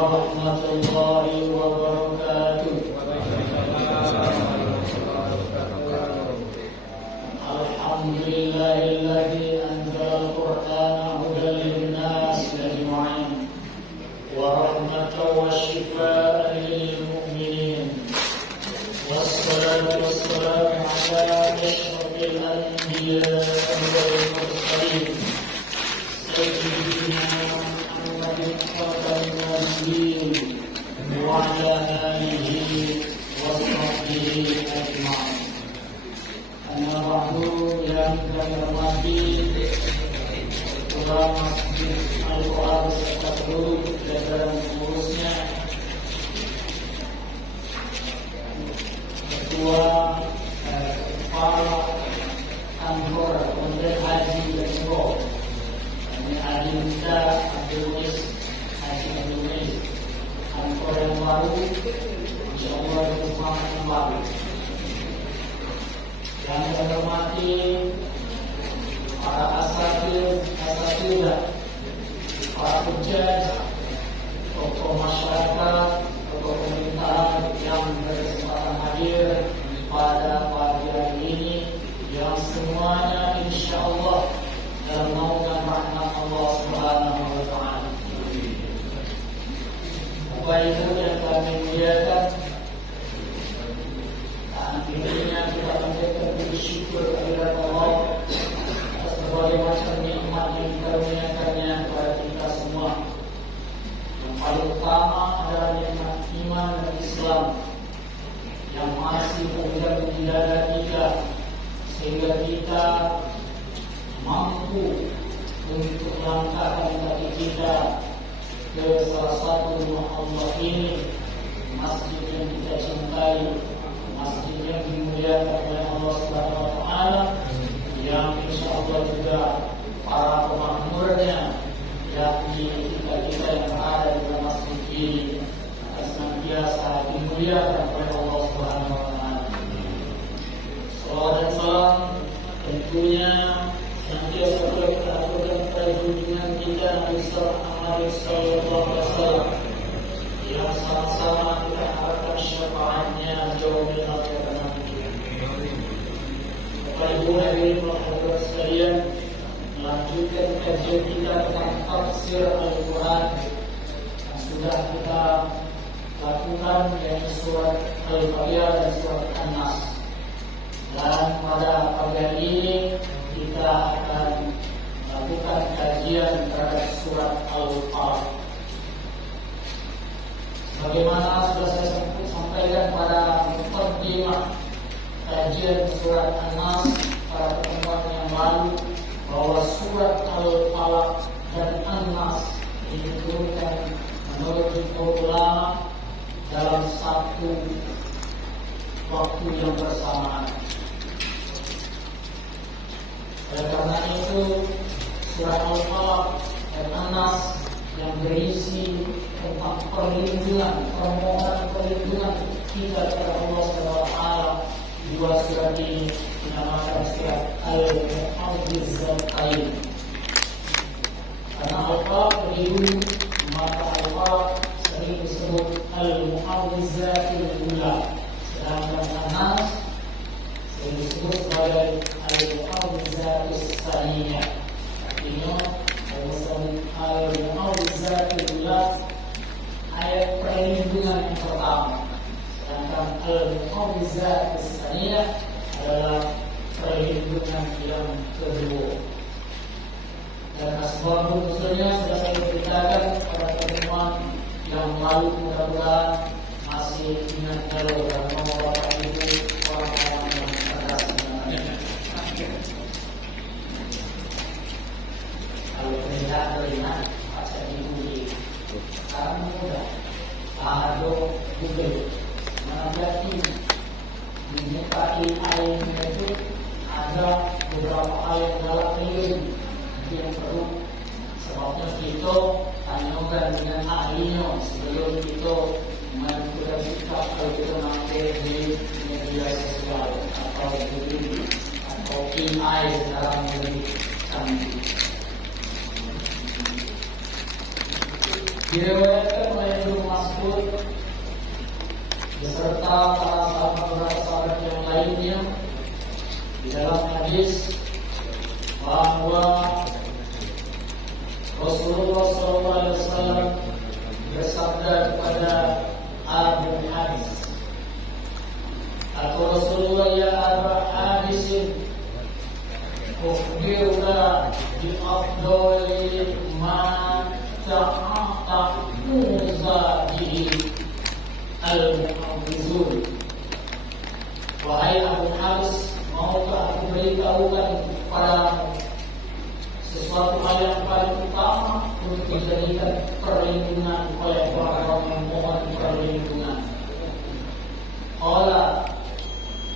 warahmatullahi wabarakatuh. Alhamdulillahilladzi anzala al-Qur'ana hudan lin-nas ajma'in wa rahmatan wa shifaa'an lil mu'minin. Wassalatu wassalamu ala asyrafil anbiya'i wal mursalin sayyidina Muhammadin khatamil nabiyyin wa ala alihi wa sahbihi ajma'in. Amma ba'du, yang kami hormati Ketua Masjid Al-Quran serta seluruh jajaran pengurusnya, Ketua Kepala Kantor Kementerian Haji dan Umroh, kami Haji Muda Abdul Muiz, Haji Abdul Muiz, kantor yang baru, insyaallah semangat yang baru. Yang saya hormati para asatidz, para hujjaj, tokoh masyarakat, tokoh pemerintahan yang berkesempatan hadir pada pagi hari ini, yang semuanya insyaallah dalam naungan rahmat Allah Subhanahu wa taala. Bapak Ibu yang kami muliakan, intinya kita panjatkan puji syukur kehadirat Allah atas berbagai macam nikmat yang dikaruniakannya kepada kita semua. Yang paling utama adalah nikmat iman dan Islam yang masih terhidap di dada kita, sehingga kita mampu untuk melangkahkan kaki kita ke salah satu rumah Allah ini, masjid yang kita cintai, masjid yang dimuliakan oleh Allah Subhanahu wa taala, yang insyaallah juga para pemakmurnya, yakni kita yang berada di dalam masjid ini, akan senantiasa dimuliakan oleh Allah Subhanahu wa taala. Salawat dan salam tentunya senantiasa kita aturkan kepada junjungan kita Nabi Muhammad sallallahu alaihi wasallam, yang sama-sama kita harapkan syafaatnya jauh di akhirat nanti. Bapak Ibu hadirin hadirat sekalian, melanjutkan kajian kita tentang tafsir Al-Quran yang sudah kita lakukan, yaitu surat Al-Fatihah dan surat An-Nas. Dan pada pagi hari ini kita akan lakukan kajian terhadap surat Al-Falaq. Bagaimana sudah saya sampaikan pada muqaddimah kajian surat An-Nas pada pertemuan yang lalu, bahwa surat Al-Falaq dan An-Nas diturunkan menurut ulama dalam satu waktu yang bersamaan. Oleh karena itu, surat Al-Falaq dan An-Nas yang berisi tentang perlindungan, permohonan perlindungan kita kepada Allah SWT, dua surat ini dinamakan surat Al-Mu'awwidzatain. Karena Al-Falaq terdiri, maka Al-Falaq sering disebut Al-Mu'awwidzatil Ula, sedangkan An-Nas sering disebut sebagai Al-Mu'awwidzatis Tsaniyah. Artinya Al-Mu'awwidzatil Ula, ayat perlindungan yang pertama, sedangkan Al-Mu'awwidzatis Tsaniyah adalah perlindungan yang kedua. Dan asbabun nuzulnya sudah saya ceritakan pada pertemuan yang lalu, mudah-mudahan masih ingat kalau dan mau Bapak Ibu orang-orang yang cerdas sebenarnya. Kalau tidak beringat, baca di Google. Sekarang mudah, ada Google. Menanggapi dinyatakan ayatnya itu ada beberapa ayat dalam keliru yang perlu, sebabnya kita tanyakan dengan ahlinya sebelum kita menentukan sikap. Kalau kita nanti di media sosial atau di atau AI dalam negeri canggih. Diriwayatkan oleh beserta para sahabat-sahabat yang lainnya. Di dalam hadis bahwa Rasulullah SAW bersabda kepada Abu Hadis, atau Rasulullah, ya Abu Hadisin, ukhbiruka bi afdali ma ta'amuza bihi al-muhafizun. Wahai Abu Hadis, maukah aku beritahukan kepadamu sesuatu hal yang paling utama untuk dijadikan perlindungan oleh orang-orang yang mohon perlindungan? Qala,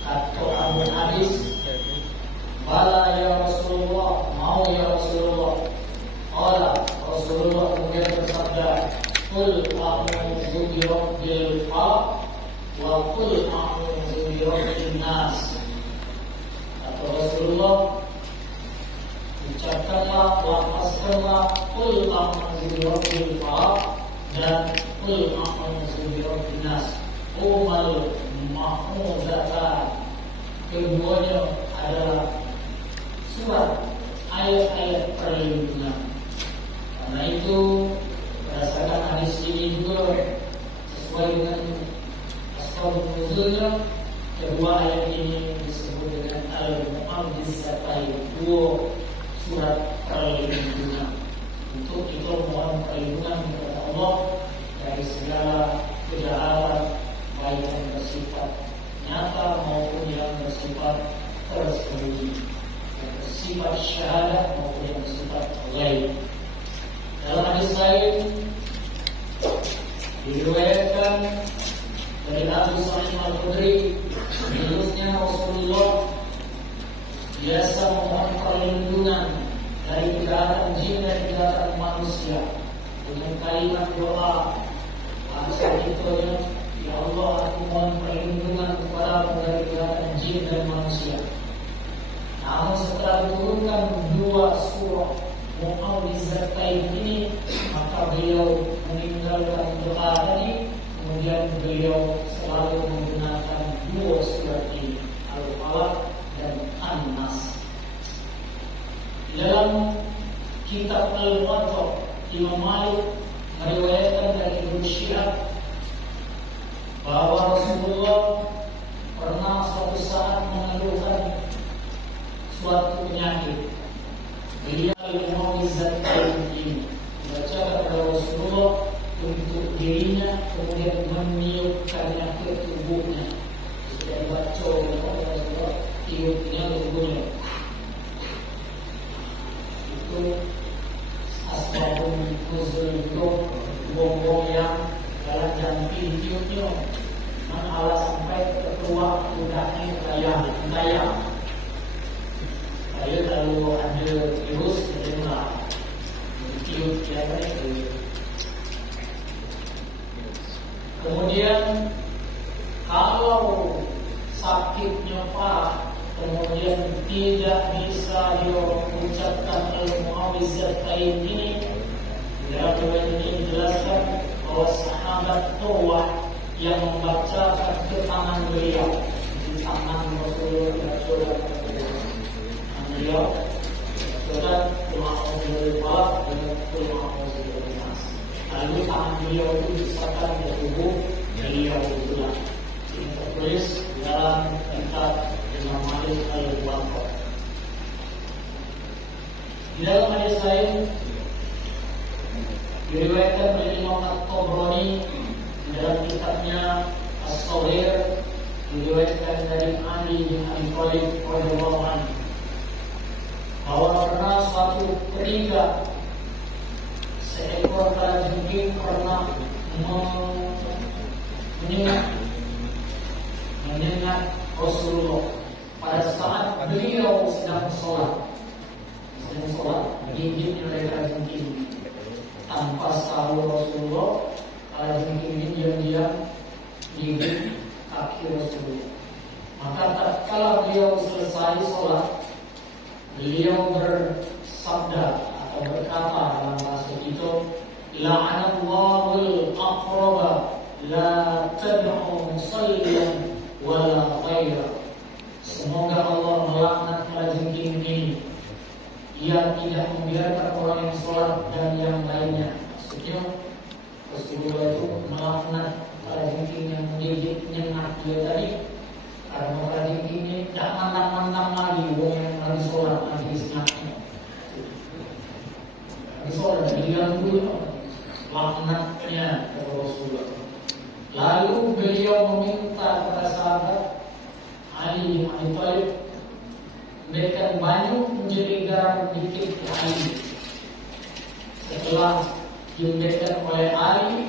atau Abu Hadis, bala ya Rasulullah, mau ya Rasulullah. Qala, Rasulullah kemudian bersabda, qul a'udzu bi rabbil falaq wa qul a'udzu bi rabbin nas. Atau Rasulullah, ucapkanlah, lafazkanlah qul a'udzu bi rabbil falaq dan qul a'udzu bi rabbin nas. Umal mahmudatan. Keduanya adalah surat ayat-ayat perlindungan. Karena itu berdasarkan hadis ini juga sesuai dengan asbab nuzulnya, kedua ayat ini disebut dengan al-mu'awwidzatain, dua surat perlindungan. Untuk itu mohon perlindungan kepada Allah dari segala kejahatan, baik yang bersifat nyata maupun yang bersifat tersembunyi, yang bersifat syahadat maupun yang bersifat ghaib. Dalam hadis lain diriwayatkan dari Abu Sa'id Al-Khudri, menurutnya Rasulullah biasa memohon perlindungan dari kejahatan jin dan kejahatan manusia dengan kalimat doa. Selanjutnya, ya Allah, aku mohon perlindungan kepadamu dari kejahatan jin dan manusia. Namun setelah diturunkan dua surah Mu'awwidzatain ini, maka beliau meninggalkan doa tadi. Kemudian beliau selalu menggunakan dua surat ini, Al-Falaq dan An-Nas. Di dalam kitab Al-Muwatta, Imam Malik meriwayatkan dari Ibnu Syihab bahwa Rasulullah pernah suatu saat mengeluhkan suatu penyakit. Beliau Al-Mu'awwidzatain ini baca kepada Rasulullah untuk dirinya, kemudian meniupkannya ke tubuhnya. Sudah dibaca oleh Rasulullah, tiupnya ke tubuhnya. Itu asbabun nuzul itu bongbong yang dalam jantung tiupnya, mana sampai ketua udahnya kaya. Saya kalau ada virus terdengar tiup tiada itu. Kemudian kalau sakitnya parah, kemudian tidak bisa diucapkan Al-Mu'awwidzatain ini, dalam riwayat ini dijelaskan bahwa sahabat Turwah yang membacakan ke tangan beliau, di tangan Rasulullah beliau sudah Al-Mu'awwidzatain dengan Al-Mu'awwidzatain. Lalu tangan beliau itu disatukan ke tubuh beliau juga. Ini tertulis dalam kitab Imam Malik Al-Muwatta. Di dalam hadis lain diriwayatkan oleh Imam At-Tabrani dalam kitabnya As-Shaghir, diriwayatkan dari Ali bin Abi Thalib radhiyallahu anhu bahwa pernah suatu ketika seekor kalajengking pernah menyengat Rasulullah pada saat beliau sedang sholat, gigitnya oleh kalajengking. Tanpa tahu Rasulullah, kalajengking ini diam-diam gigit kaki Rasulullah. Maka tatkala beliau selesai sholat, beliau bersabda atau berkata dalam bahasa itu, la'anallahul aqraba la tad'u musalliyan wala khaira. Semoga Allah melaknat kalajengking ini. Ia tidak membiarkan orang yang sholat dan yang lainnya. Maksudnya Rasulullah itu melaknat kalajengking yang menggigit nyengat dia tadi. Karena kalajengking ini tidak mandang-mandang lagi orang yang lagi sholat lagi sengatnya. Lagi sholat diganggu laknatnya kata Rasulullah. Lalu beliau meminta kepada sahabat Ali bin Abi Thalib memberikan banyu menjadi garam dikit ke Ali. Setelah diberikan oleh Ali,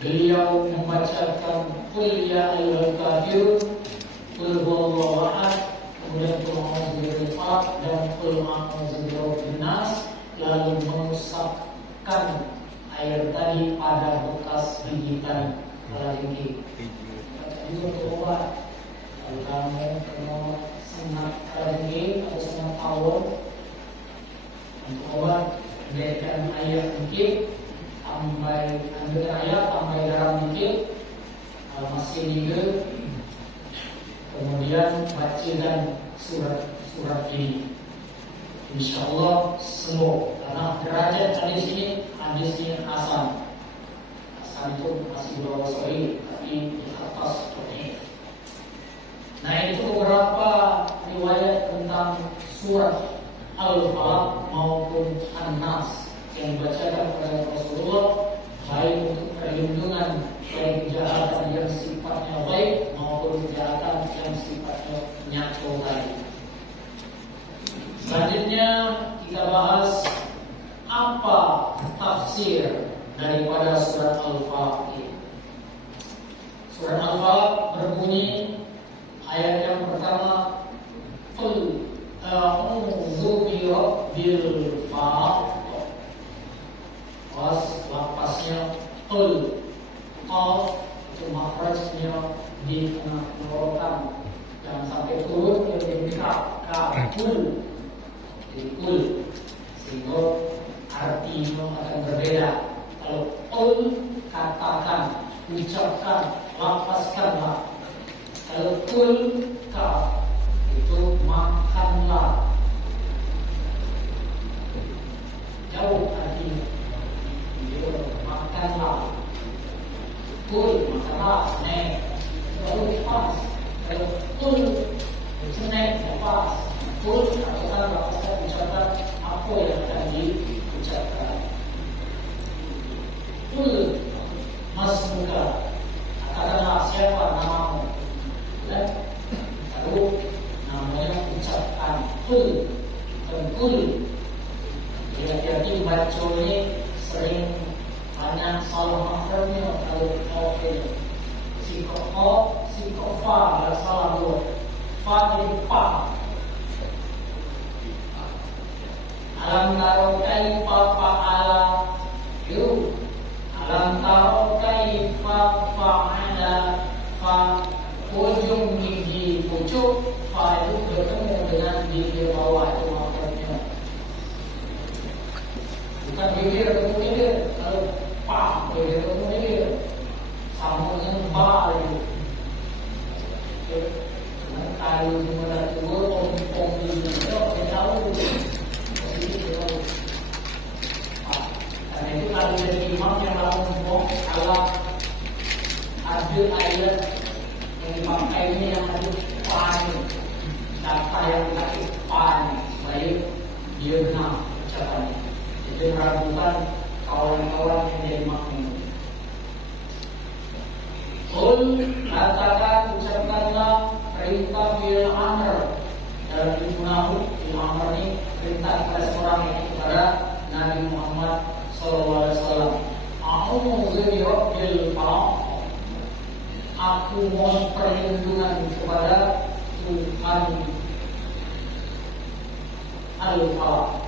beliau membacakan Qul ya ayyuhal kafirun, Qul huwallahu ahad, kemudian Qul a'udzu birabbil falaq dan Qul a'udzu birabbin nas, lalu mengusapkan air tadi pada bekas gigitan kalajengking. Itu untuk obat. Kalau kamu kena sengat kalajengking atau sengat tawon, untuk obat berikan air dikit, tambah air, tambah garam dikit, masih digel, kemudian bacakan surat ini. Insyaallah sembuh. Karena derajat hadis ini hasan. Hasan itu masih bawah sahih, tapi di atas sahih. Nah, itu beberapa riwayat tentang surat Al-Falaq maupun An-Nas yang dibacakan oleh Rasulullah, baik untuk perlindungan dari kejahatan yang sifatnya baik maupun kejahatan yang sifatnya nyata baik. Selanjutnya kita bahas apa tafsir daripada surat Al-Falaq ini. Surat Al-Falaq berbunyi ayat yang pertama, Qul a'udzu birabbil falaq. Lapasnya Qul, Qaf itu makhrajnya di tengah tenggorokan, jangan sampai turun jadi Qul. Jadi Qul, sehingga artinya akan berbeda. Kalau Qul katakan, ucapkan, lapaskanlah. Kalau Qul Qaf itu makanlah. Jauh artinya. Makanlah. Qul makanlah, snack. Kalau pas, kalau Qul snack pas. Qul katakan, lapaskan, ucapkan apa yang akan diucapkan. Qul masmuka, katakanlah siapa namamu. Dan lalu namanya ucapkan Qul. Dan Qul hati-hati baca ini sering banyak salah makhrajnya. Kalau si fa ada salah dua. Fa jadi pa. Alam taro kaifa fa'ala yu. Alam taro kaifa fa'ala fa. Ujung gigi pucuk, fa itu bertemu dengan gigi bawah, itu makhrajnya. Bukan gigi ketemu gigi, kalau pa gigi ketemu gigi, sama dengan ba itu. Kalau gimana itu, pom gigi itu, tahu. Karena itu kalau jadi imam yang ngomong Allah adil ayat yang dipakai ini yang ada pan, data yang dikasih pan, baik dia benar ucapannya. Jadi meragukan kawan-kawan yang jadi makmum. Qul katakan, ucapkanlah perintah fil amr dalam ilmu fil amr ini perintah kepada seorang yang kepada Nabi Muhammad SAW. A'udzu birabbil falaq. Aku mohon perlindungan kepada Tuhan Al-Falaq.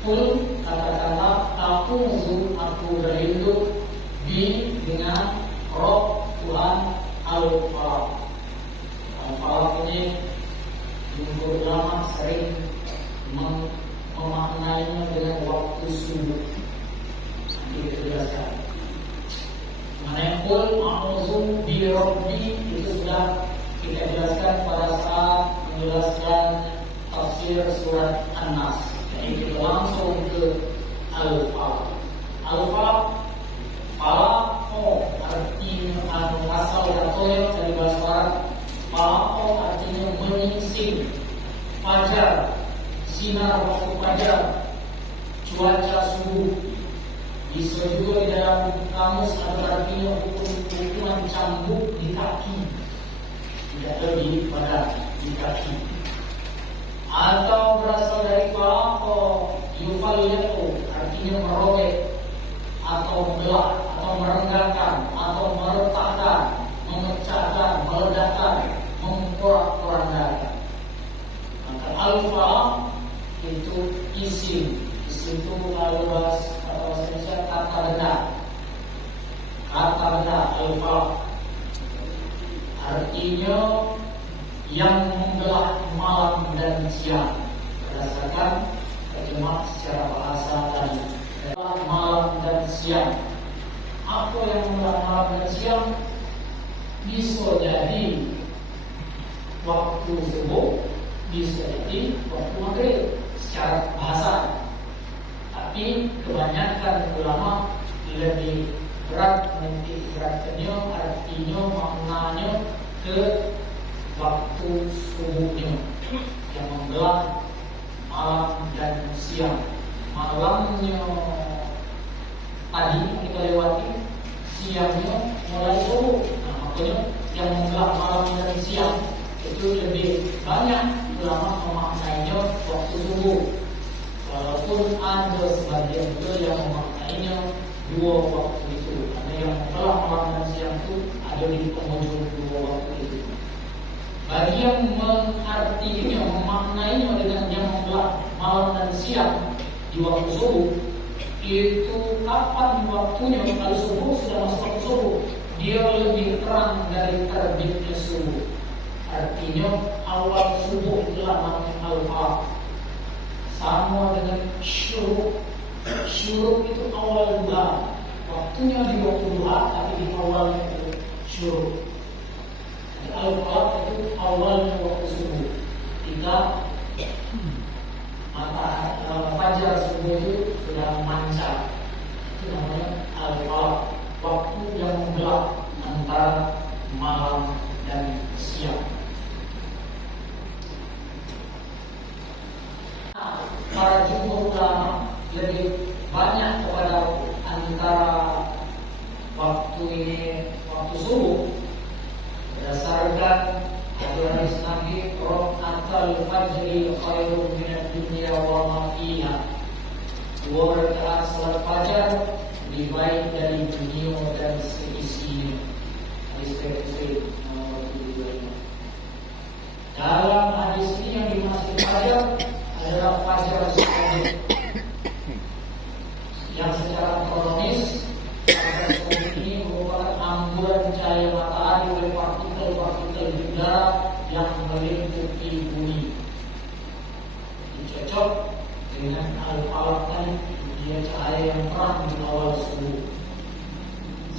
Qul katakanlah, aku berlindung dengan Rob Tuhan Al-Falaq. Al-Falaq ini jumhur ulama sering memaknainya dengan waktu subuh. Nanti kita jelaskan. Mana Qul a'udzu birabbi itu sudah kita jelaskan pada saat menjelaskan tafsir surat An-Nas. Jadi kita langsung ke Al-Falaq. Al-Falaq, falaq artinya asal atau yang dari bahasa Arab. Falaq artinya menyingsing fajar, sinar waktu fajar, cuaca subuh. Bisa juga di dalam kamus ada artinya hukuman cambuk di kaki, tidak lebih pada di kaki. Atau berasal dari falaqo yufalliqu artinya merobek atau membelah atau merenggakan atau meretakkan, memecahkan, meledakkan, memporak-porandakan. Maka al-falaq itu isim. Isim itu kalau bahasa Indonesia kata benda. Kata benda al-falaq artinya yang membelah malam dan siang. Berdasarkan terjemah secara bahasa tadi, malam dan siang. Apa yang membelah malam dan siang? Bisa jadi waktu subuh, bisa jadi waktu maghrib secara bahasa. Tapi kebanyakan ulama lebih berat menitik beratkannya, artinya maknanya ke waktu subuhnya yang membelah malam dan siang. Malamnya tadi kita lewati, siangnya mulai subuh. Nah, makanya yang membelah malam dan siang itu lebih banyak ulama memaknainya waktu subuh. Walaupun ada sebagian juga yang memaknainya dua waktu itu. Karena yang membelah malam dan siang itu ada di penghujung dua waktu itu. Bagi yang mengartinya, memaknainya dengan yang membelah malam dan siang di waktu subuh, itu kapan waktunya? Kalau subuh sudah masuk waktu subuh, dia lebih terang dari terbitnya subuh. Artinya awal subuh itulah namanya al-falaq. Sama dengan syuruk. Syuruk itu awal duha. Waktunya di waktu duha, tapi di awalnya itu syuruk. Al-falaq itu awalnya waktu subuh. Ketika fajar subuh itu sudah memancar, itu namanya al-falaq. Waktu yang membelah antara malam dan siang. Para jumhur ulama lebih banyak kepada antara waktu ini waktu subuh berdasarkan hadis Nabi, rakaatul fajri khairun minad dunya wa ma fiha. Dua rakaat salat fajar lebih baik dari dunia dan seisinya. Hadis Bukhari nomor 72. Dalam hadis ini yang dimaksud fajar adalah fajar subuh yang secara kronis fajar subuh ini merupakan ambulan cahaya matahari oleh partikel-partikel di udara yang meliputi bumi. Ini cocok dengan al-falaq tadi, dia cahaya yang terang di awal subuh.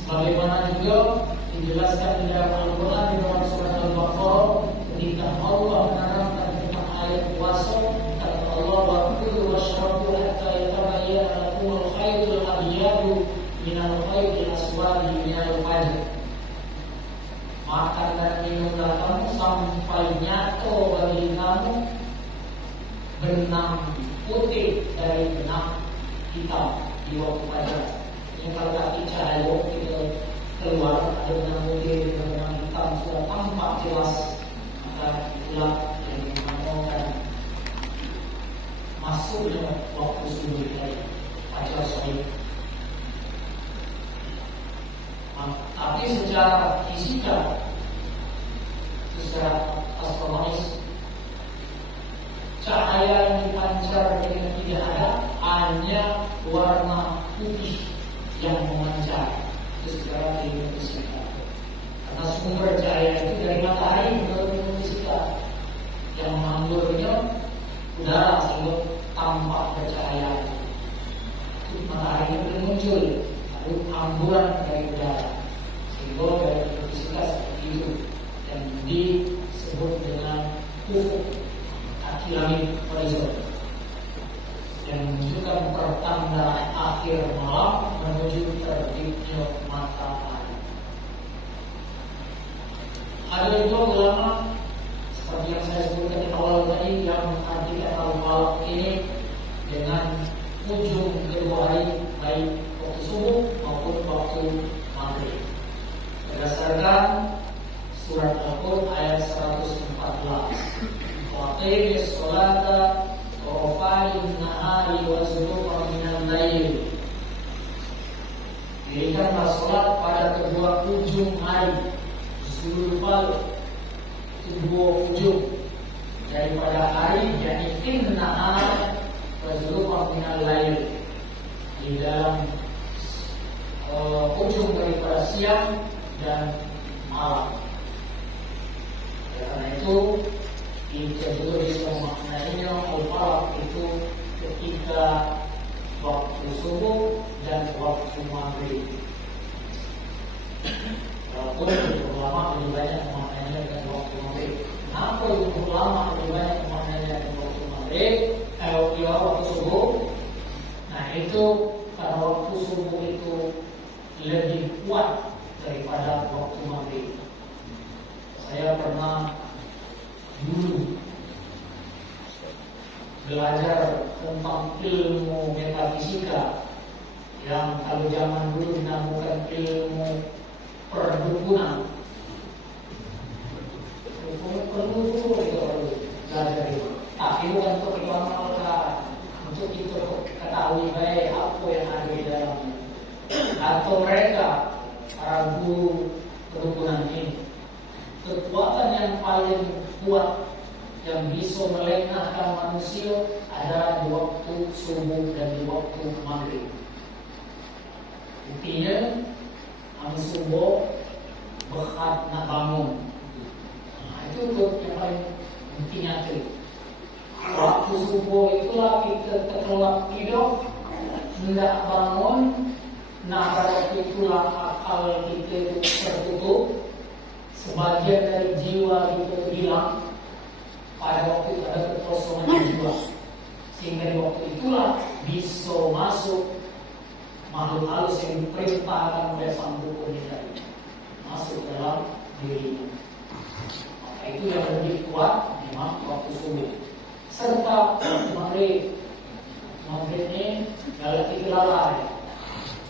Sebagaimana juga dijelaskan di dalam Al-Quran di dalam surat Al-Baqarah, ketika Allah menerangkan tentang ayat puasa, kata Allah, wa kulu washrabu hatta yatabayyana lakum al-khaytul abyadu minal khaytil aswadi minal fajr. Makan dan minumlah kamu sampai nyata bagi kamu benang putih dari benang hitam di waktu fajar. Ini kalau kaki cahaya kita keluar ada benang putih dan benang hitam sudah tampak jelas, maka itulah yang dinamakan masuknya waktu subuh dari fajar sahih. Tapi secara fisika, secara astronomis, cahaya yang dipancar dengan tidak ada, hanya warna putih yang memancar. Itu secara ilmu fisika. Karena sumber cahaya itu dari matahari menurut ilmu fisika. Yang menghamburnya udara sehingga tampak bercahaya. Itu matahari itu muncul, lalu hamburan dari udara. simbol dari fisika seperti itu yang disebut dengan ufuk, kaki langit horizon, yang menunjukkan pertanda akhir malam menuju terbitnya matahari. Ada juga ulama seperti yang saya sebutkan di awal tadi yang mengartikan al-falaq ini dengan ujung kedua hari, baik waktu subuh maupun waktu maghrib. Berdasarkan surat Al-Qur'an ayat 114. Waqimis sholata Rofa'in nahari wa zulufan minal lail. Dirikanlah sholat pada kedua ujung hari, zulufal itu dua ujung daripada hari, yakni fin nahar wa zulufan minal lail, di dalam ujung daripada siang dan malam. Karena itu kita juga bisa memaknainya al-falaq itu ketika waktu subuh dan waktu maghrib. Walaupun ulama lebih banyak memaknainya dengan waktu maghrib. Kenapa ulama lebih banyak memaknainya dengan waktu maghrib? Waktu subuh. Nah itu karena waktu subuh itu lebih kuat daripada waktu maghrib. Saya pernah dulu belajar tentang ilmu metafisika yang kalau zaman dulu dinamakan ilmu perdukunan. Perlu itu belajar itu. Tapi bukan untuk diamalkan, untuk kita ketahui baik apa yang ada di dalamnya. Atau mereka para guru perdukunan ini, kekuatan yang paling kuat yang bisa melengahkan manusia adalah di waktu subuh dan di waktu maghrib. Buktinya, subuh berhad nak bangun. Itu yang paling penting nyata. Waktu subuh itulah kita terkelap tidur, hendak bangun. Nah pada waktu itulah akal kita itu tertutup, sebagian dari jiwa kita itu hilang. Pada waktu itu ada kekosongan jiwa, sehingga di waktu itulah bisa masuk makhluk halus yang diperintahkan oleh sang dukun tadi masuk dalam dirinya. Maka itu yang lebih kuat memang waktu subuh. Serta maghrib ini galak kita lalai,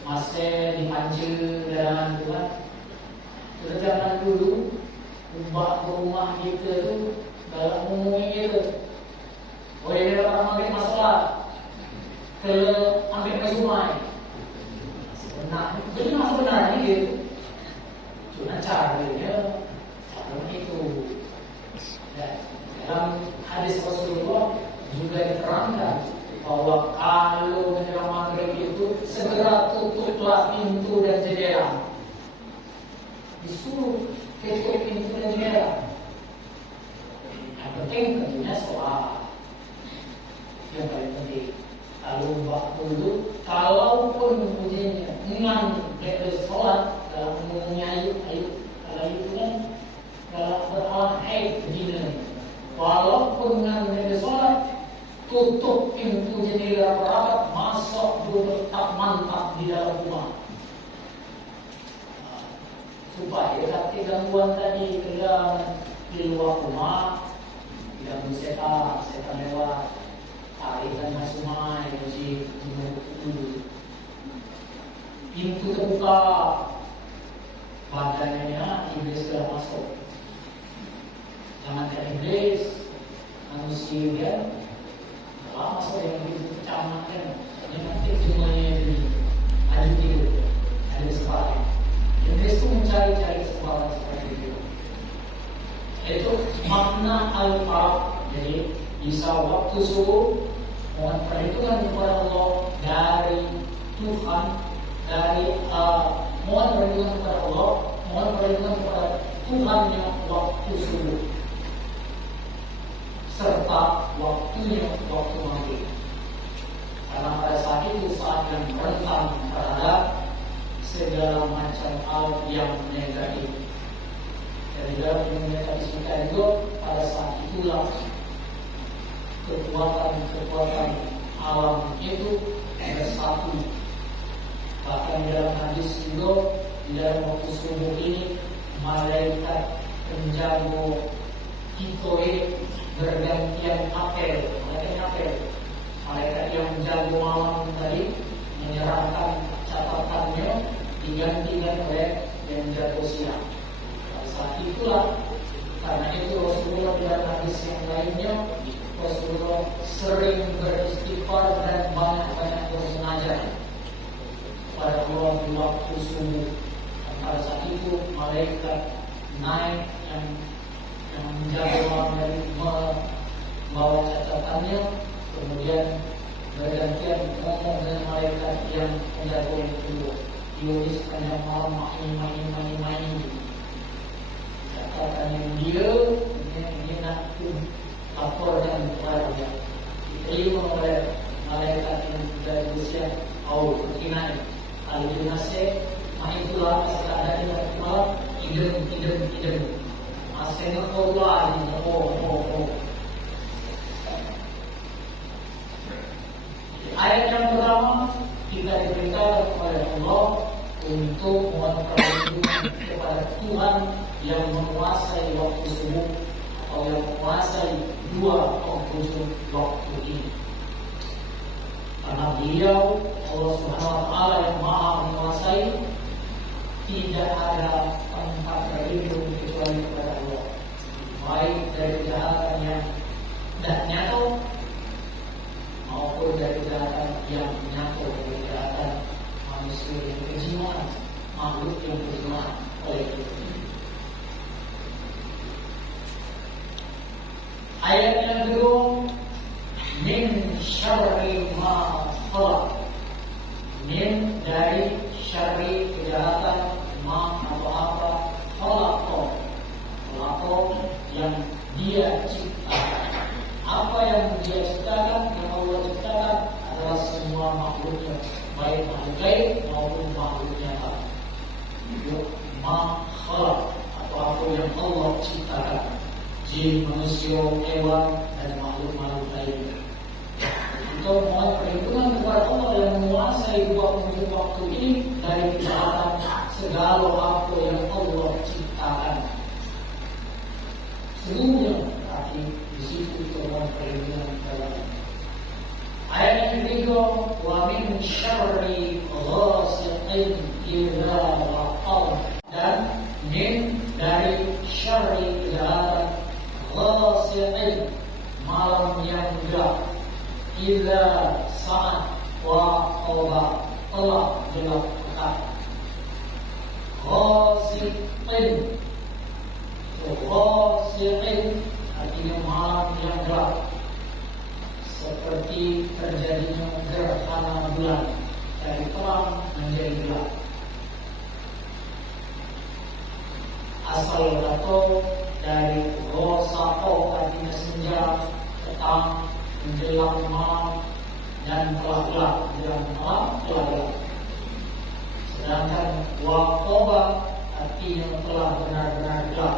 masih dipancing dalam Tuhan. Zaman dulu rumah kita tu dalam umumnya itu, boleh dia orang maghrib masalah, kalau ambil ke sungai. Sebenarnya gitu. Cuma caranya itu. Dan dalam hadis Rasulullah juga diterangkan bahwa kalau menjelang maghrib itu segera tutuplah pintu dan jendela. Disuruh tutup pintu dan jendela. Yang penting tentunya soal yang paling penting. Lalu waktu itu, kalaupun ujiannya dengan dari sholat dalam umumnya kalau itu kan dalam beralah begini. Walaupun dengan dari sholat, tutup pintu jendela rapat, masuk dulu tetap mantap di dalam rumah. Supaya hati gangguan tadi kerjaan di luar rumah tidak setan lewat. Tarikan masumai uji dulu. Pintu terbuka, badannya iblis sudah masuk. Jangan kayak iblis, manusia dia lama masuk yang pintu kecamatan. Yang nanti semuanya ini ada tidur, ada kesempatan. Iblis itu mencari kesempatan seperti itu. Itu makna al-falaq. Jadi bisa waktu subuh mohon perlindungan kepada Allah dari Tuhan, mohon perlindungan kepada Allah, mohon perlindungan kepada Tuhan yang waktu subuh, serta waktunya waktu maghrib. Karena pada saat itu saat yang rentan terhadap segala macam macam hal yang negatif. Dan dalam dunia metafisika itu pada saat itulah kekuatan alam itu bersatu. Bahkan di dalam hadis itu, di dalam waktu subuh ini, malaikat penjago Hitoe bergantian apel. Malaikat yang menjaga malam tadi menyerahkan catatannya digantikan oleh yang menjaga siang. Pada saat itulah, karena itu Rasulullah dalam hadis yang lainnya, Rasulullah sering beristighfar dan banyak-banyak bermunajat pada Allah di waktu subuh. Dan pada saat itu malaikat naik yang menjaga malam dari membawa catatannya, kemudian bergantian ngomong dengan malaikat yang menjaga yang kedua. Dia sepanjang malam main. Catatannya dia nak laporkan kepada dia. Diterima oleh malaikat yang menjaga siang. Berkenaan kalau dia nasib, itulah keadaan yang malam idem. Asalnya kau lagi, Ayat yang pertama kita diberitakan oleh Allah untuk mohon perlindungan kepada Tuhan yang menguasai waktu subuh atau yang menguasai dua penghujung waktu ini. Karena beliau Allah Subhanahu wa Ta'ala yang Maha menguasai, tidak ada tempat berlindung kecuali kepada Allah, baik dari kejahatan yang tidak nyata maupun dari kejahatan yang nyata, dari kejahatan manusia yang kejiwaan, makhluk yang kejiwaan. Oleh itu, ayat yang kedua, min syarri ma khalaq, min dari syarri kejahatan ma atau apa khalaq yang dia ciptakan. Apa yang dia ciptakan, yang Allah ciptakan adalah semua makhluknya, baik makhluk gaib maupun makhluk nyata. Itu ma khalaq atau apa yang Allah ciptakan, jin, manusia, hewan dan makhluk-makhluk lainnya. Kita mohon perlindungan kepada Allah yang menguasai waktu ini dari kejahatan segala apa yang Allah ciptakan. Seluruhnya berarti di situ kita mohon perlindungan kepada Allah. Ayat yang ketiga, wa min syarri ghasiqin idza waqab, dan min dari syarri kejahatan ghasiqin malam yang gelap, idza saat wa qaba telah gelap pekat. Ghasiqin artinya malam yang gelap, seperti terjadinya gerhana bulan dari terang menjadi gelap. Asal kata dari ghasaqo artinya senja, petang, menjelang malam, dan telah gelap, menjelang malam telah gelap. Sedangkan waqaba artinya telah benar-benar gelap,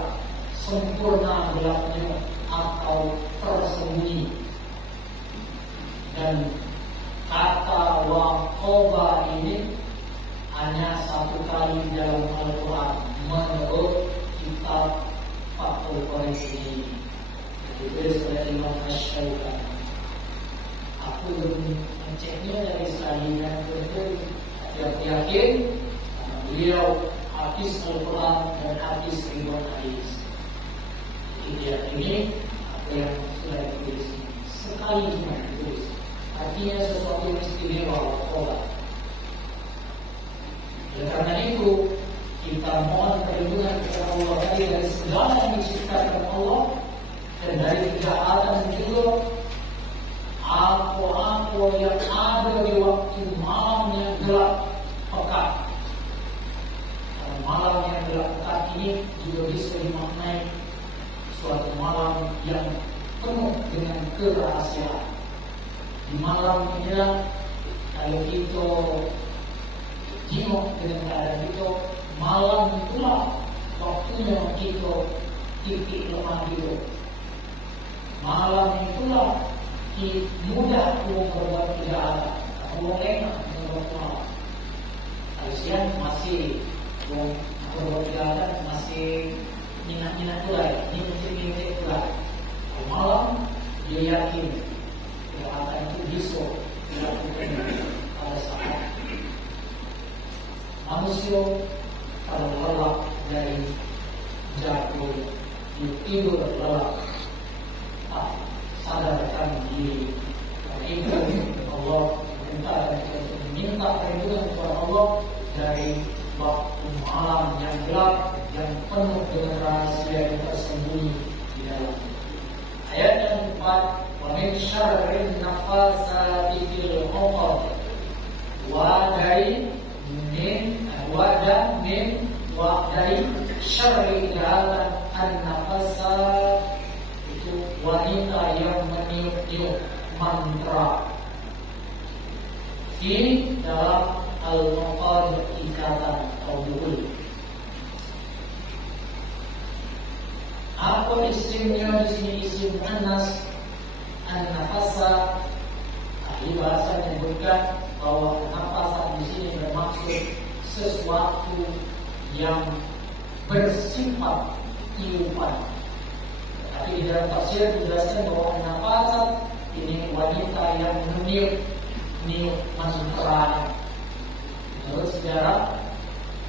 sempurna gelapnya atau tersembunyi. Dan kata waqaba ini hanya satu kali dalam Al-Quran menurut kitab Fathul Qoraishi, ditulis oleh Imam Asy-Syaukani. Aku belum menceknya dari salinan itu, yakin beliau hadis Al-Quran dan hadis ribuan hadis. Dia ini apa yang sudah ditulis sekali cuma ditulis, artinya sesuatu yang istimewa Allah. Karena itu kita mohon perlindungan kepada Allah dari segala yang diciptakan Allah dan dari kejahatan juga apa-apa yang ada di waktu malam yang gelap pekat. Malam yang gelap pekat ini juga bisa dimaknai suatu malam yang penuh dengan kerahasiaan. Di malam inilah kalau kita jenguk dengan keadaan itu, malam itulah waktunya kita titik lemah diri. Malam itulah mudah berbuat kejahatan, atau enak berbuat malam. Kalau siang masih berbuat kejahatan, masih minat-minat pula, minat pula. Kalau malam dia yakin kejahatan itu bisa dilakukan pada saat manusia kalau lelah dari jatuh tidur lelah, sadarkan diri. Itu Allah minta perlindungan kepada Allah dari waktu malam yang gelap yang penuh dengan rahasia yang tersembunyi di dalamnya. Ayat yang keempat, wa min syarrin nafasati fil 'uqad, dari syarri kejahatan an-nafasat, itu wanita yang meniup-niup mantra di dalam al-uqad, ikatan atau dubul. Apa isimnya di sini? Isim Anas, an-nafasa. Ahli bahasa menyebutkan bahwa nafasa di sini bermaksud sesuatu yang bersifat tiupan. Tapi di dalam tafsir dijelaskan bahwa nafasa ini wanita yang meniup mantra. Menurut sejarah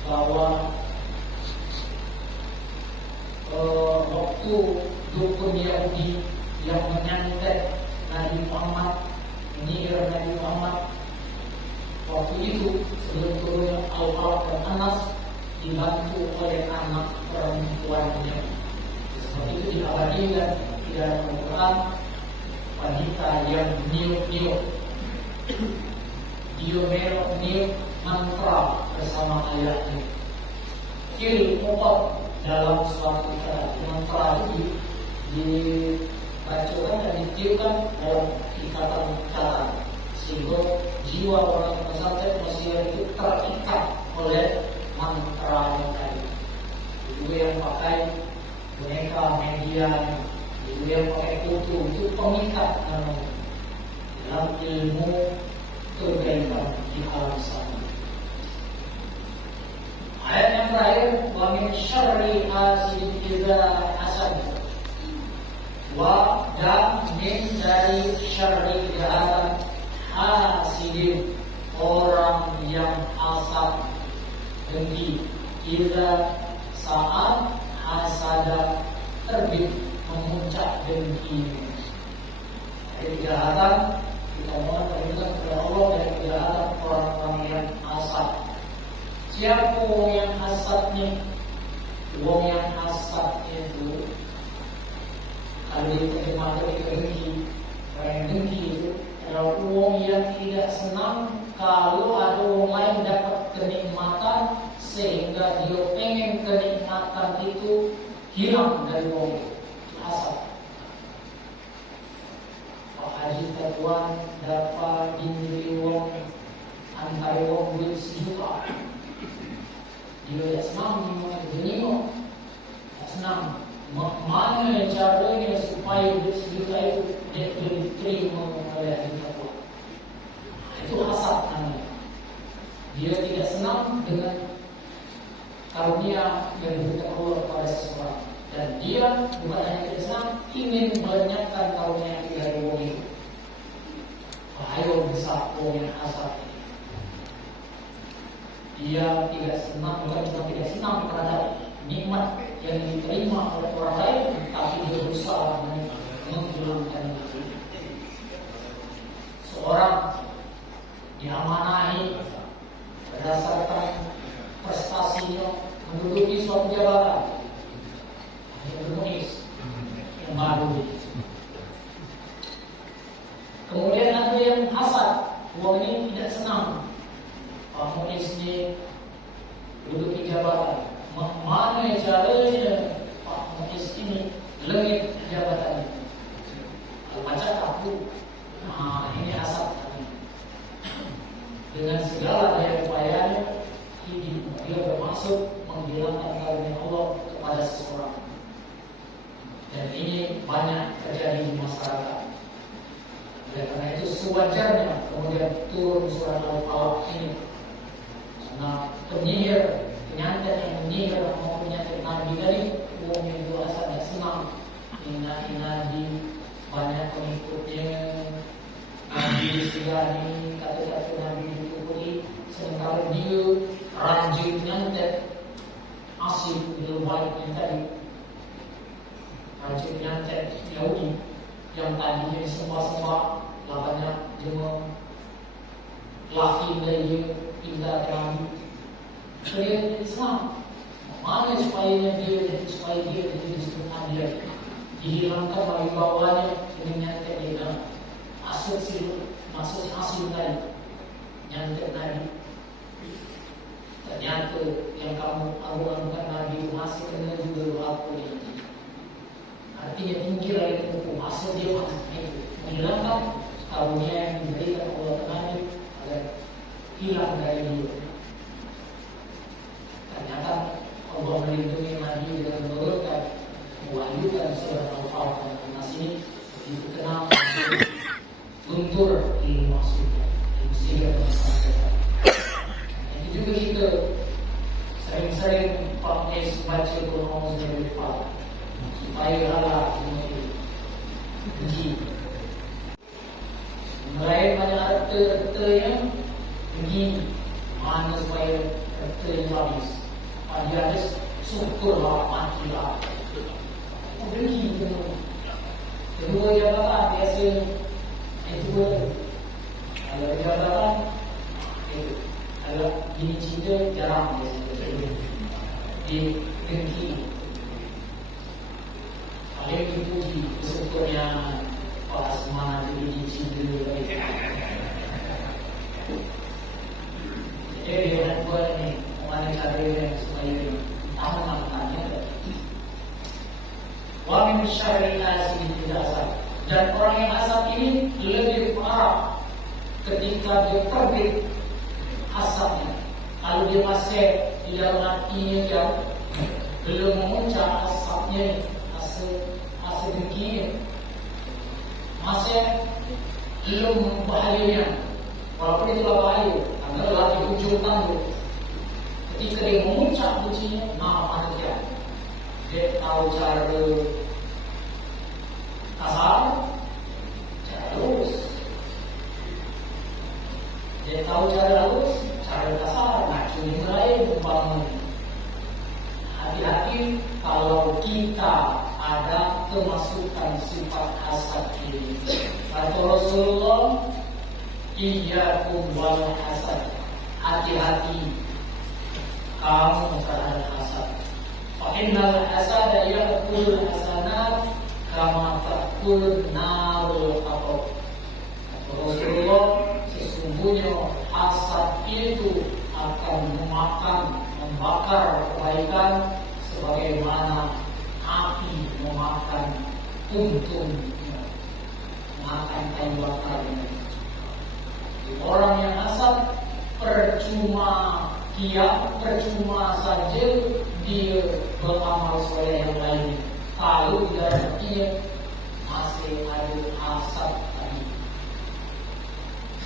bahwa waktu dukun Yahudi yang menyantet Nabi Muhammad, menyihir Nabi Muhammad, waktu itu sebelum turunnya Al-Falaq dan Anas, dibantu oleh anak perempuannya. Seperti itu diabadikan di dalam Al-Quran, wanita yang niup-niup, dia niup mantra bersama ayahnya. Uqad dalam suatu mantra itu dibacakan dan ditiupkan dalam ikatan kata, sehingga jiwa orang yang pesantren manusia itu terikat oleh mantra yang tadi. Itu yang pakai boneka media, itu yang pakai kutu, itu pengikat namanya. Dalam ilmu kegaiban di alam sana. Ayat yang terakhir, wa min syarri hasidin idza hasad. Wa dan min dari syarri kejahatan hasidin, orang yang hasad, dengki, idza saat hasada terbit memuncak dengki. Dari kejahatan kita mohon perlindungan kepada Allah dari kejahatan orang-orang yang hasad. Siapa yang hasad ni? Wong yang hasad itu kalau diterjemahkan ke dengki, orang yang dengki itu adalah wong yang tidak senang kalau ada orang lain dapat kenikmatan sehingga dia pengen kenikmatan itu hilang dari wong itu. Hasad. Pak Haji Tatuan dapat dimiliki wong antara wong duit 1 juta. Dia tidak senang menengok, tidak senang. Mana caranya supaya duit 1 juta itu diterima oleh Haji Tatuan? Itu hasad namanya. Dia tidak senang dengan karunia yang diberikan Allah kepada seseorang, dan dia bukan hanya tidak senang, ingin melenyapkan karunia itu dari wong itu. Bahaya besar wong yang hasad ini. Dia tidak senang, bukan cuma tidak senang terhadap nikmat yang diterima oleh orang lain, tapi dia berusaha menghilangkan itu. Seorang diamanahi berdasarkan prestasinya menduduki suatu jabatan, dia menulis yang baru. Kemudian ada yang hasad, uang ini tidak senang. Pak Muiz ini menduduki jabatan, mana caranya Pak Muiz ini lengit jabatannya? Baca aku, ini hasad kami. Dengan segala daya upayanya, dia bermaksud sewajarnya kemudian turun surat Al-Falaq ini. Karena penyantet yang menyihir mau penyantet Nabi tadi, umumnya itu asalnya senang, di banyak pengikutnya, Nabi disegani, kata-kata Nabi diikuti, sementara dia rajin nyantet, asik belum baiknya tadi, rajin nyantet Yahudi yang tadinya sembah-sembah, lawannya cuma laki dari dia pindah ke Nabi. Dia Islam, mana supaya dia jadi disebut Nabi lagi, dihilangkan dari bawahnya dengan nyantet dia. Maksud asli tadi nyantet Nabi. Ternyata yang kamu agung-agungkan Nabi itu masih kena juga berlaku di sini. Artinya tinggi lagi hukum asal dia maksudnya itu menghilangkan karunia yang diberikan Allah Nabi agar hilang dari dia. Ternyata Allah melindungi Nabi dengan menurunkan mewahyukan surat Al-Falaq dan Nas ini begitu tenang, guntur ilmu maksudnya, ilmu sihir dan sampai. Itu juga kita sering-sering pakai baca Quran dari Al-Falaq supaya Allah benci. Meraih banyak harta yang begini, mana supaya harta yang habis. Pada hadis syukurlah matilah. Benci kedua jabatan biasa itu kalau jabatan itu kalau gini cinta jarang biasa di benci. Paling dipuji bersyukurnya para semangat gini cinta. Jadi dia buat ni orang yang supaya tahu maknanya. Wa min syarri hasidin idza hasad. Dan orang yang hasad ini lebih parah ketika dia terbit hasadnya. Kalau dia masih di dalam hatinya jauh, belum memuncak hasadnya, hasad dengkinya, masih belum bahayanya. Walaupun itulah bahaya, adalah di ujung tanduk. Ketika dia memuncak bencinya, apa dia? Dia tahu cara kasar, cara halus. Dia tahu cara halus, cara kasar. Nah, cuma mulai membangun. Hati-hati kalau kita ada kemasukan sifat hasad ini. Kata Rasulullah, iyyakum wal hasad. Hati-hati kamu terhadap hasad. Fa innal hasada ya'kulul hasanat kama ta'kul narul hatab. Rasulullah, sesungguhnya hasad itu akan membakar kebaikan sebagaimana api memakan untung, makan kayu bakarnya. Orang yang hasad percuma saja dia beramal soleh yang lain. Kalau tidak dia masih ada hasad tadi.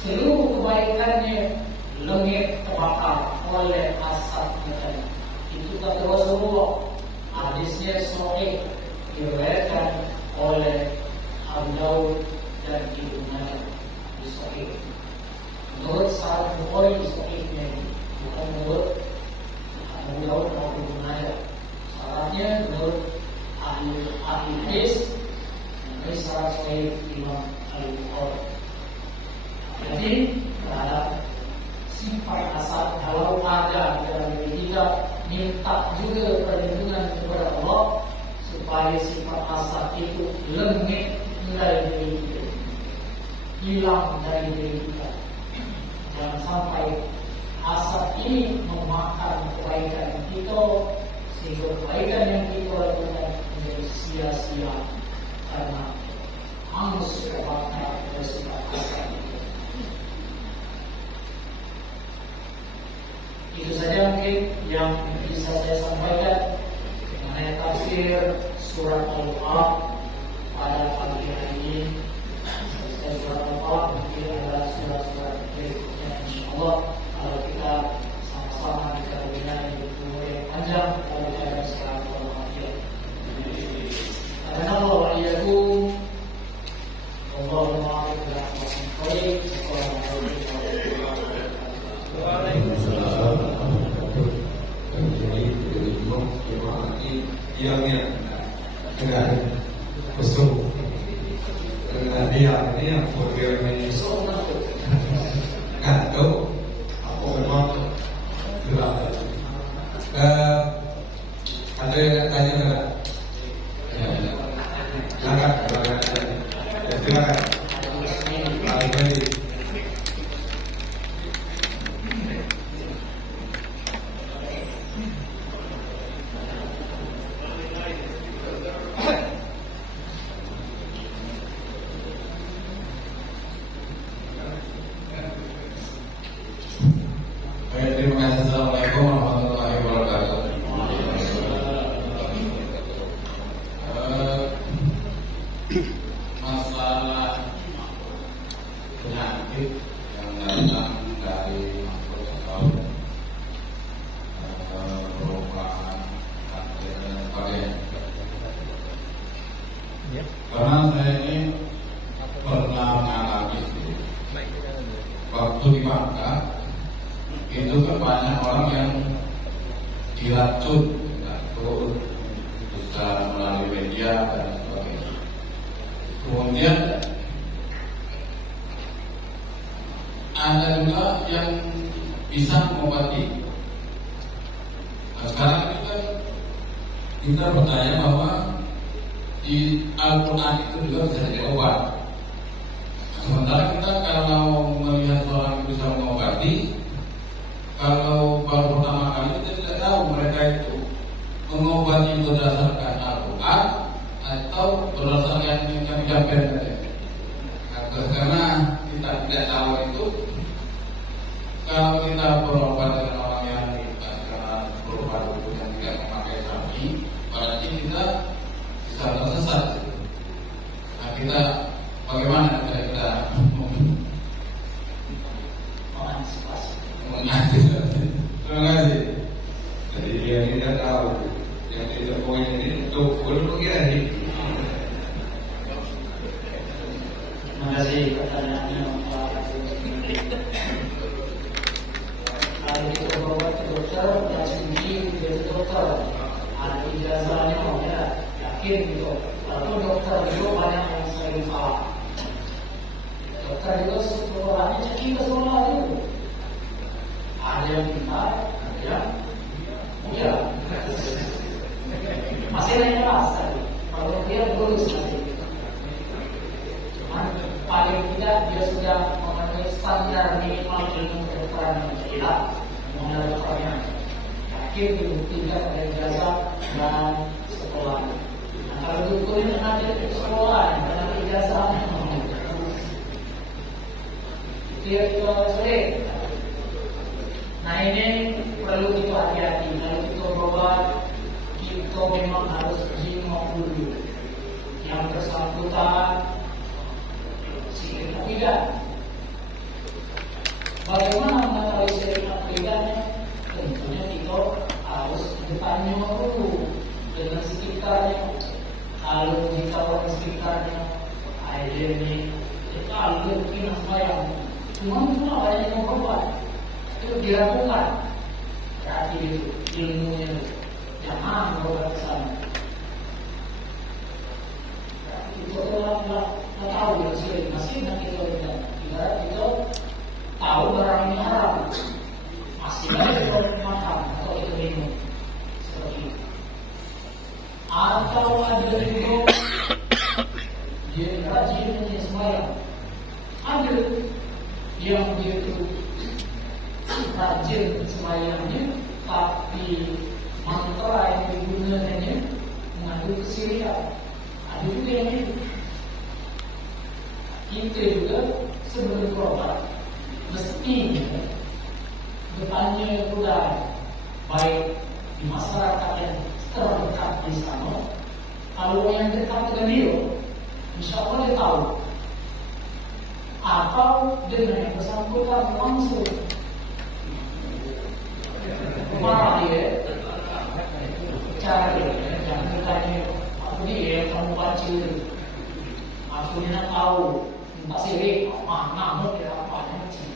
Seluruh kebaikannya lengit terbakar oleh hasad tadi. Itu kata Rasulullah. Hadisnya sahih diriwayatkan oleh Abu Daud dan Ibnu Majah. Sahih. Menurut Sahih Bukhari sahihnya, bukan menurut Abu Daud atau Ibnu Majah. Syaratnya menurut ahli hadis, menurut syarat sahih Imam Al-Bukhari. Jadi terhadap sifat hasad, kalau ada dalam diri kita, minta juga perlindungan kepada Allah supaya sifat hasad itu lengit dari diri kita, hilang dari diri kita. Jangan sampai hasad ini memakan kebaikan kita, sehingga kebaikan yang kita lakukan menjadi sia-sia karena hangus terbakar oleh sifat hasad itu. Itu saja mungkin yang bisa saya sampaikan mengenai tafsir surat Al-Falaq pada pagi hari ini. Surat Al-Falaq mungkin diamnya dengan usul dengan dia ini yang program ini nggak tahu apa memang gerak. Ada yang tanya nggak? Silakan, silakan. Terima kasih. Assalamualaikum warahmatullahi wabarakatuh. Masalah penyakit yang datang dari makhluk atau perubahan kanker dan sebagainya. Karena saya ini pernah mengalami waktu di Bangka. Itu kan banyak orang yang diracun bisa melalui media dan sebagainya. Kemudian ada juga yang bisa mengobati. Nah, sekarang ini kan kita percaya bahwa di Al-Quran itu juga bisa jadi obat. Nah, sementara kita kalau melihat orang yang bisa mengobati, kalau baru pertama kali kita tidak tahu mereka itu mengobati berdasarkan Al-Quran atau berdasarkan yang kami sampaikan tadi. Karena kita tidak tahu itu, kalau kita berobat dengan orang yang karena berobat itu yang tidak memakai sapi, berarti kita bisa tersesat. Nah, kita bagaimana kita Terima kasih. Jadi dia tidak tahu yang tidak poin ini untuk berbagi. Terima kasih pertanyaannya Pak. Kalau kita bawa ke dokter, dan sendiri dia dokter, ada ijazahnya, ya yakin gitu. Lalu dokter itu banyak yang saya paham. Dokter itu sekolahnya kita sekolah itu. Ada yang pintar, ada yang enggak. Masih naik kelas tadi. Kalau dia lulus masih. Cuman paling tidak dia sudah memenuhi standar minimal ilmu kedokteran yang kita mengenal dokternya. Yakin dibuktikan oleh ijazah dan sekolah. Nah, kalau dokter ini nanti di sekolah, karena ijazahnya dia itu sering. Nah ini perlu kita hati-hati. Kalau kita berobat, kita memang harus jengok dulu yang bersangkutan sirik atau tidak. Bagaimana mengetahui sirik atau tidaknya? Tentunya kita harus bertanya dulu dengan sekitarnya. Kalau kita orang sekitarnya, ada ini, kalau kita sembahyang, cuma banyak yang berobat. Itu dilakukan, berarti itu ilmunya jangan berobat ke sana. Itu telah tahu yang sering masih nanti kita lihat. Ibarat kita tahu barang ini haram, masih ada kita makan atau kita minum seperti itu. Atau ada juga dia rajin sembahyang, ada yang dia itu rajin sembahyangnya, tapi mantra yang digunakannya mengandung kesirikan. Ada juga yang itu. Kita juga sebelum berobat mesti bertanya budaya, baik di masyarakat yang terdekat di sana. Kalau yang dekat dengan dia, insya Allah dia tahu. Atau dengan yang bersangkutan langsung marah dia, cari, jangan bertanya, aku dia kamu baca, aku ni nak tahu, tak sirik, ngamuk dia apa nanti.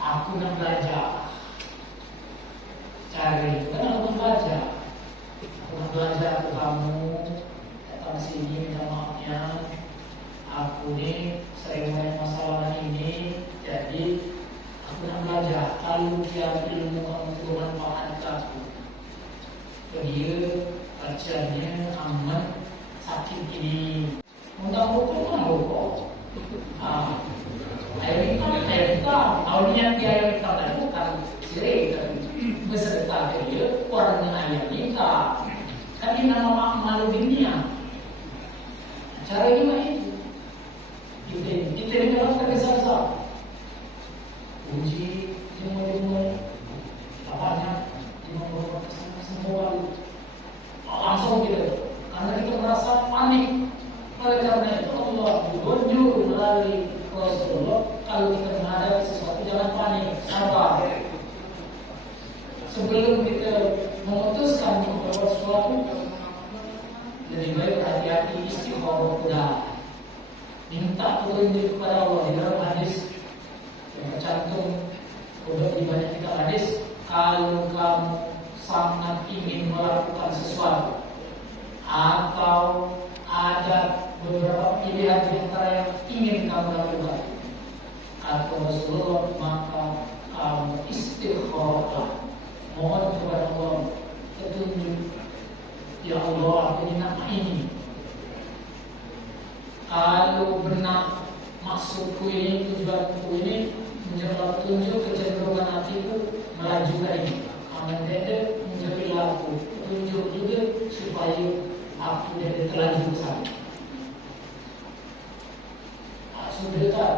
Aku nak belajar, cari, kan aku belajar, aku nak Dia bacanya aman sakit ini. Undang hukum kan hukum. Air hitam, awalnya dia hitam tadi bukan sirih, beserta dia warna air hitam. Kan ini nama malu dunia. Cara ini itu. Kita ini harus terbesar. Uji semua apanya semua langsung gitu. Karena kita merasa panik. Oleh karena itu Allah tunjuk melalui Rasulullah, kalau kita menghadapi sesuatu jangan panik, sabar. Sebelum kita memutuskan untuk berbuat sesuatu, lebih baik hati-hati istighfar kuda. Minta petunjuk kepada Allah. Di dalam hadis yang tercantum di banyak kitab hadis, kalau kamu sangat ingin melakukan sesuatu atau ada beberapa pilihan di antara yang ingin kamu lakukan, kata Rasulullah, maka kamu istighfar, mohon kepada Allah petunjuk. Ya Allah, aku ingin apa ini? Kalau benar maksudku ini, tujuanku ini menjadi petunjuk, kecenderungan hatiku melaju ke ini. Aman dede menjadi laku, petunjuk juga supaya aku dede terlaju ke sana. Sudah tak?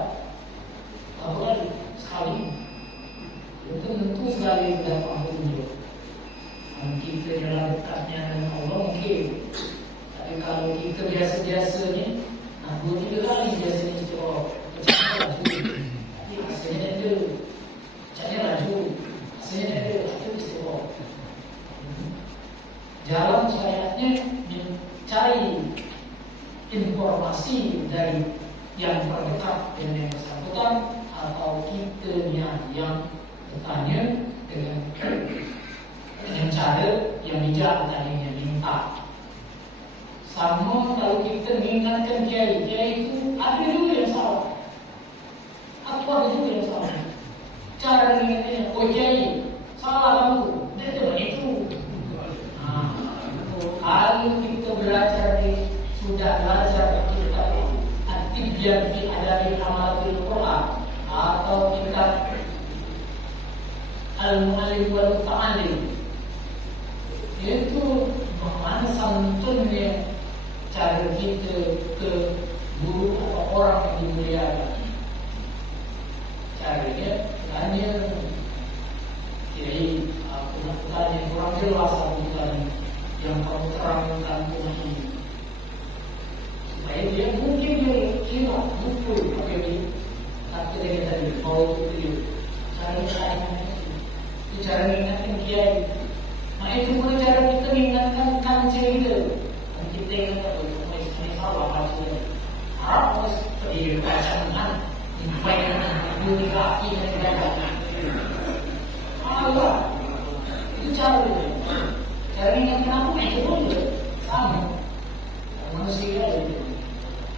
Apalagi sekali, itu tentu sekali dapat petunjuk. Kita dalam dekatnya dengan Allah mungkin. Tapi kalau kita biasa-biasa ni, 2-3 kali biasanya coba macam laju. Tapi hasilnya ada. Macamnya laju. Hasilnya ada. Itu istighfar. Jalan syariatnya mencari informasi dari yang terdekat dengan yang bersangkutan, atau kita yang bertanya dengan cara yang bijak tadinya minta. Sama kalau kita mengingatkan kiai itu ada juga yang salah. Atau ada juga yang salah. Cara mengingatnya, oh kiai, salah kamu. Dia tidak itu. Kalau kita belajar sudah belajar kita at-tibyan fi adabil amalatil Quran, atau kita al-mu'allim wal muta'allim, itu bagaimana santunnya cara kita ke guru atau orang yang dimuliakan. Caranya tanya, jadi aku nak tanya kurang jelas aku tanya yang kamu terangkan ini, supaya dia mungkin dia kira betul apa yang kata dia tadi mau itu cara mengingatkan kiai. Nah itu pun cara kita mengingatkan kancing kita. Dan kita ingat ini salah baca. Harap seperti baca dengan baik bunyi kaki dan sebagainya. Allah itu cara dia. Cara mengingatkan aku itu pun sama. Manusia itu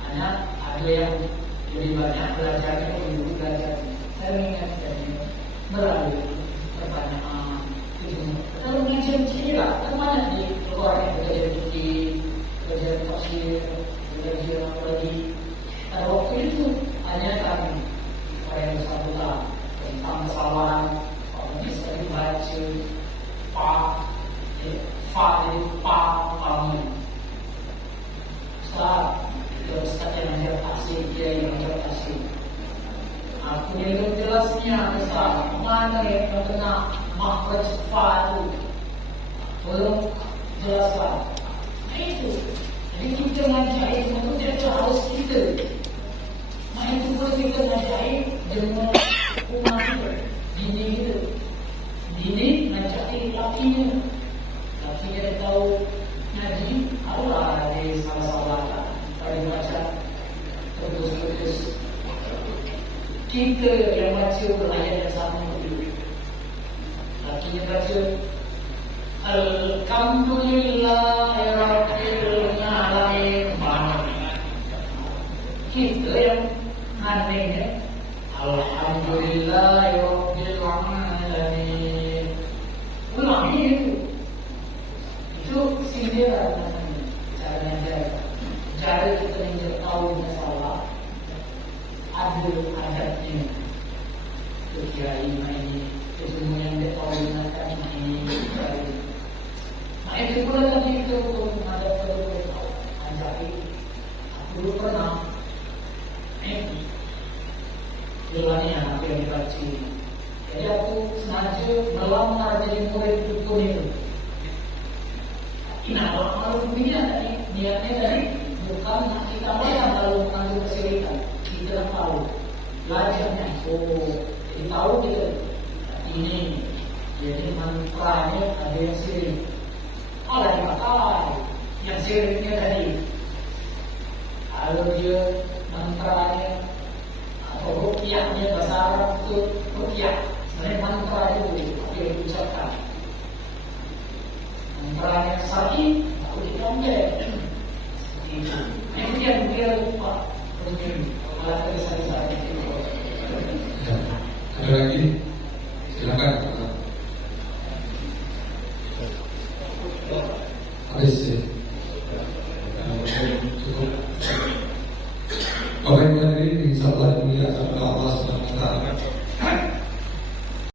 hanya ada yang lebih banyak belajarnya, lebih belajar. Saya mengingatkan melalui pertanyaan. Kalau mengajar kira, kan banyak di luar yang bekerja di Turki, bekerja di Mesir, bekerja apa lagi. Pada waktu itu hanya kami yang bersangkutan tentang kesalahan, kalau bisa dibaca kamu. Ustaz yang mengajar tafsir, dia yang mengajar tafsir. Aku yang jelasnya Ustaz, mana yang kena makhraj fa itu belum jelaskan. Nah itu, jadi kita mengajar itu betul-betul harus kita. Nah itu pun kita mengajar dengan umat kita, dini kita. Dini mengajar lakinya. Lakinya dia tahu ngaji, Allah ada salah-salah pada baca terus-terus. Kita yang baca ayat yang sama itu. Lakinya baca Alhamdulillahirabbil alamin. Kita yang anehnya Alhamdulillahirabbil alamin. Ulangi itu. melamar jadi murid dukun itu. Kenapa kalau begini tadi niatnya tadi bukan kita bayar kalau mengambil kesulitan, kita tahu belajarnya. Oh, jadi tahu kita ini. Jadi mantranya ada yang sirik. Malah dipakai yang siriknya tadi. Kalau dia mantranya atau rukyahnya bahasa Arab itu rukyah. Sebenarnya mantra itu dia diucapkan. Mantranya syar'i atau diambil. Seperti itu. Kemudian dia lupa. Malah tergesa-gesa itu. Ada lagi? Silakan. Habis ya. Cukup. Bapak Ibu hadirin, insyaallah mulia